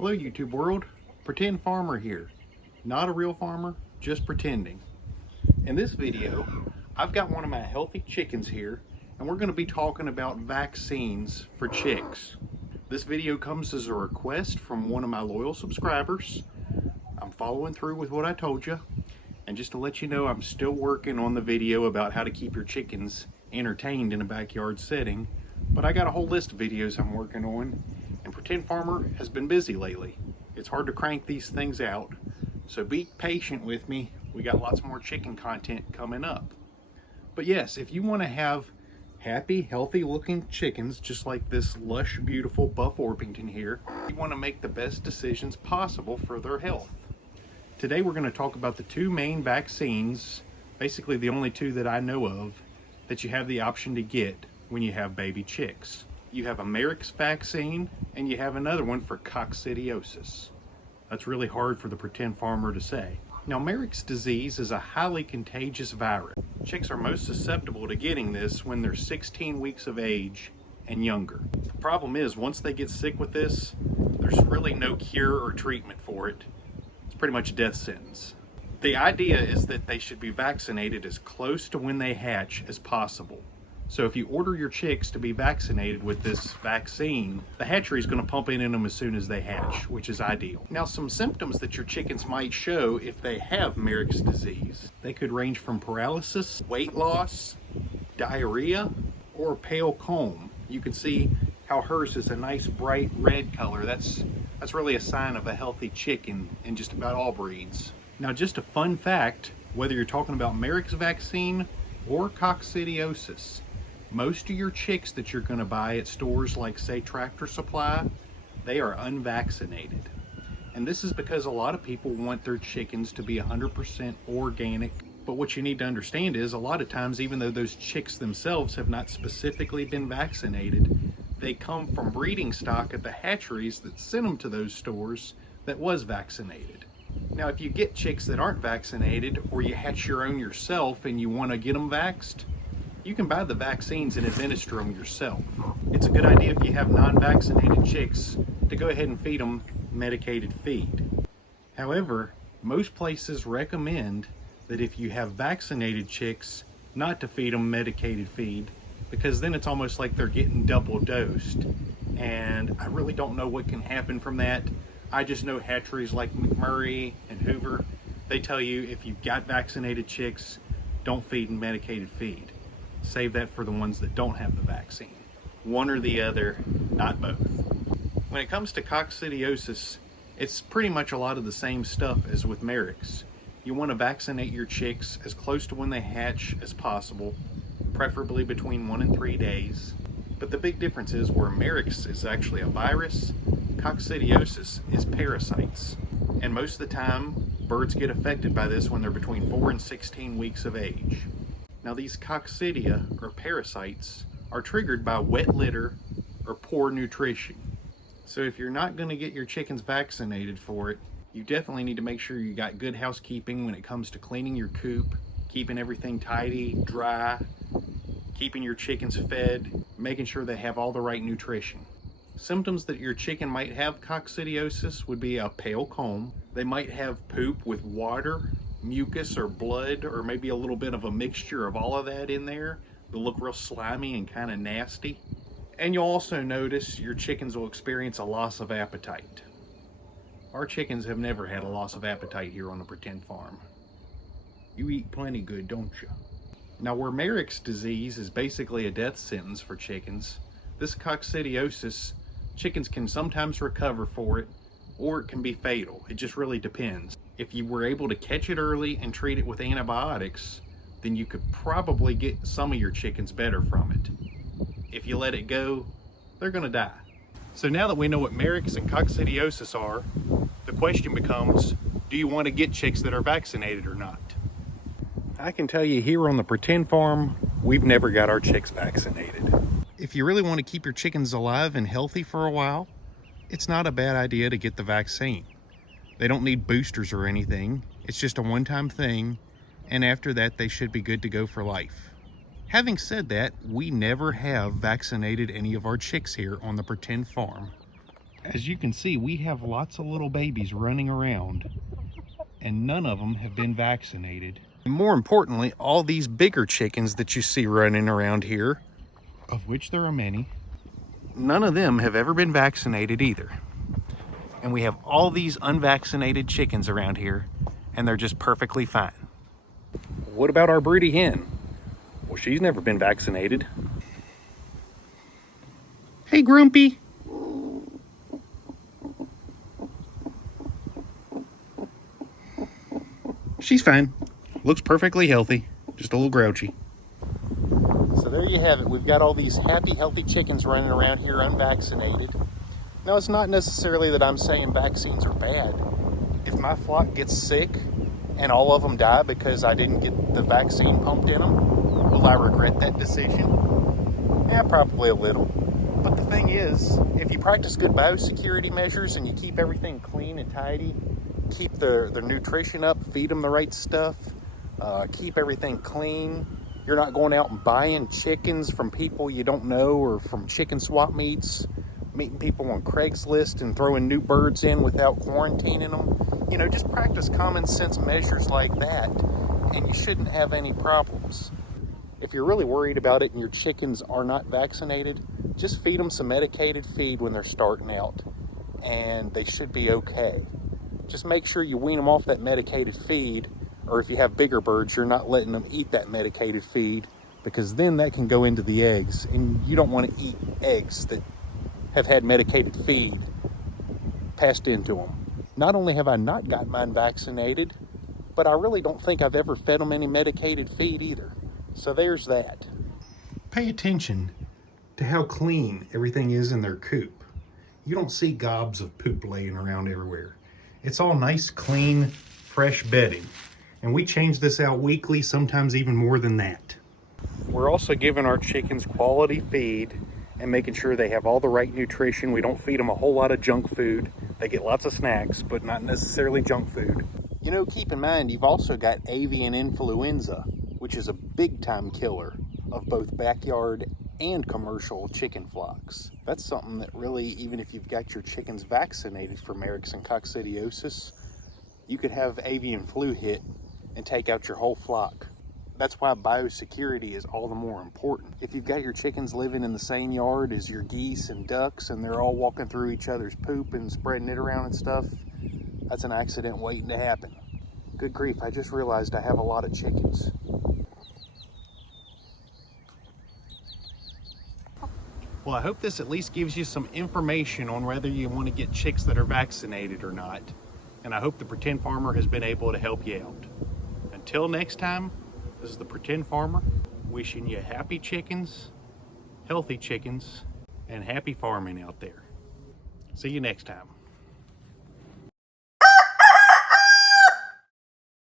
Hello YouTube world, Pretend Farmer here. Not a real farmer, just pretending. In this video, I've got one of my healthy chickens here, and we're going to be talking about vaccines for chicks. This video comes as a request from one of my loyal subscribers. I'm following through with what I told you, and just to let you know, I'm still working on the video about how to keep your chickens entertained in a backyard setting, but I got a whole list of videos I'm working on, and Pretend Farmer has been busy lately. It's hard to crank these things out, so be patient with me. We got lots more chicken content coming up. But yes, if you want to have happy, healthy looking chickens, just like this lush, beautiful Buff Orpington here, you want to make the best decisions possible for their health. Today we're going to talk about the two main vaccines, basically the only two that I know of, that you have the option to get when you have baby chicks. You have a Marek's vaccine, and you have another one for Coccidiosis. That's really hard for the Pretend Farmer to say. Now, Marek's disease is a highly contagious virus. Chicks are most susceptible to getting this when they're 16 weeks of age and younger. The problem is, once they get sick with this, there's really no cure or treatment for it. It's pretty much a death sentence. The idea is that they should be vaccinated as close to when they hatch as possible. So if you order your chicks to be vaccinated with this vaccine, the hatchery is going to pump it in them as soon as they hatch, which is ideal. Now, some symptoms that your chickens might show if they have Marek's disease, they could range from paralysis, weight loss, diarrhea, or pale comb. You can see how hers is a nice bright red color. That's really a sign of a healthy chicken in just about all breeds. Now, just a fun fact, whether you're talking about Marek's vaccine or Coccidiosis, most of your chicks that you're going to buy at stores like, say, Tractor Supply, they are unvaccinated. And this is because a lot of people want their chickens to be 100% organic. But what you need to understand is, a lot of times, even though those chicks themselves have not specifically been vaccinated, they come from breeding stock at the hatcheries that sent them to those stores that was vaccinated. Now, if you get chicks that aren't vaccinated, or you hatch your own yourself and you want to get them vaxxed, you can buy the vaccines and administer them yourself. It's a good idea if you have non-vaccinated chicks to go ahead and feed them medicated feed. However, most places recommend that if you have vaccinated chicks, not to feed them medicated feed, because then it's almost like they're getting double dosed. And I really don't know what can happen from that. I just know hatcheries like McMurray and Hoover, they tell you if you've got vaccinated chicks, don't feed them medicated feed. Save that for the ones that don't have the vaccine. One or the other, not both. When it comes to Coccidiosis, it's pretty much a lot of the same stuff as with Marek's. You want to vaccinate your chicks as close to when they hatch as possible, preferably between 1 and 3 days. But the big difference is, where Marek's is actually a virus, Coccidiosis is parasites. And most of the time, birds get affected by this when they're between 4 and 16 weeks of age. Now, these coccidia, or parasites, are triggered by wet litter or poor nutrition. So if you're not going to get your chickens vaccinated for it, you definitely need to make sure you got good housekeeping when it comes to cleaning your coop, keeping everything tidy, dry, keeping your chickens fed, making sure they have all the right nutrition. Symptoms that your chicken might have coccidiosis would be a pale comb. They might have poop with water, mucus, or blood, or maybe a little bit of a mixture of all of that in there. They'll look real slimy and kind of nasty. And you'll also notice your chickens will experience a loss of appetite. Our chickens have never had a loss of appetite here on the Pretend Farm. You eat plenty good, don't you? Now, where Marek's disease is basically a death sentence for chickens, this coccidiosis, chickens can sometimes recover for it, or it can be fatal. It just really depends. If you were able to catch it early and treat it with antibiotics, then you could probably get some of your chickens better from it. If you let it go, they're gonna die. So now that we know what Marek's and Coccidiosis are, the question becomes, do you want to get chicks that are vaccinated or not? I can tell you, here on the Pretend Farm, we've never got our chicks vaccinated. If you really want to keep your chickens alive and healthy for a while, it's not a bad idea to get the vaccine. They don't need boosters or anything. It's just a one-time thing, and after that, they should be good to go for life. Having said that, we never have vaccinated any of our chicks here on the Pretend Farm. As you can see, we have lots of little babies running around, and none of them have been vaccinated. And more importantly, all these bigger chickens that you see running around here, of which there are many, none of them have ever been vaccinated either. And we have all these unvaccinated chickens around here, and they're just perfectly fine. What about our broody hen? Well, she's never been vaccinated. Hey, Grumpy. She's fine. Looks perfectly healthy, just a little grouchy. So there you have it. We've got all these happy, healthy chickens running around here unvaccinated. Now, it's not necessarily that I'm saying vaccines are bad. If my flock gets sick and all of them die because I didn't get the vaccine pumped in them, will I regret that decision? Yeah, probably a little. But the thing is, if you practice good biosecurity measures and you keep everything clean and tidy, keep their nutrition up, feed them the right stuff, keep everything clean. You're not going out and buying chickens from people you don't know or from chicken swap meets, meeting people on Craigslist and throwing new birds in without quarantining them. You know, just practice common sense measures like that, and you shouldn't have any problems. If you're really worried about it and your chickens are not vaccinated, just feed them some medicated feed when they're starting out, and they should be okay. Just make sure you wean them off that medicated feed, or if you have bigger birds, you're not letting them eat that medicated feed, because then that can go into the eggs, and you don't want to eat eggs that have had medicated feed passed into them. Not only have I not gotten mine vaccinated, but I really don't think I've ever fed them any medicated feed either. So there's that. Pay attention to how clean everything is in their coop. You don't see gobs of poop laying around everywhere. It's all nice, clean, fresh bedding. And we change this out weekly, sometimes even more than that. We're also giving our chickens quality feed and making sure they have all the right nutrition. We don't feed them a whole lot of junk food. They get lots of snacks, but not necessarily junk food. You know, keep in mind, you've also got avian influenza, which is a big time killer of both backyard and commercial chicken flocks. That's something that really, even if you've got your chickens vaccinated for Marek's and Coccidiosis, you could have avian flu hit and take out your whole flock. That's why biosecurity is all the more important. If you've got your chickens living in the same yard as your geese and ducks and they're all walking through each other's poop and spreading it around and stuff, that's an accident waiting to happen. Good grief, I just realized I have a lot of chickens. Well, I hope this at least gives you some information on whether you want to get chicks that are vaccinated or not. And I hope the Pretend Farmer has been able to help you out. Until next time, this is the Pretend Farmer wishing you happy chickens, healthy chickens, and happy farming out there. See you next time.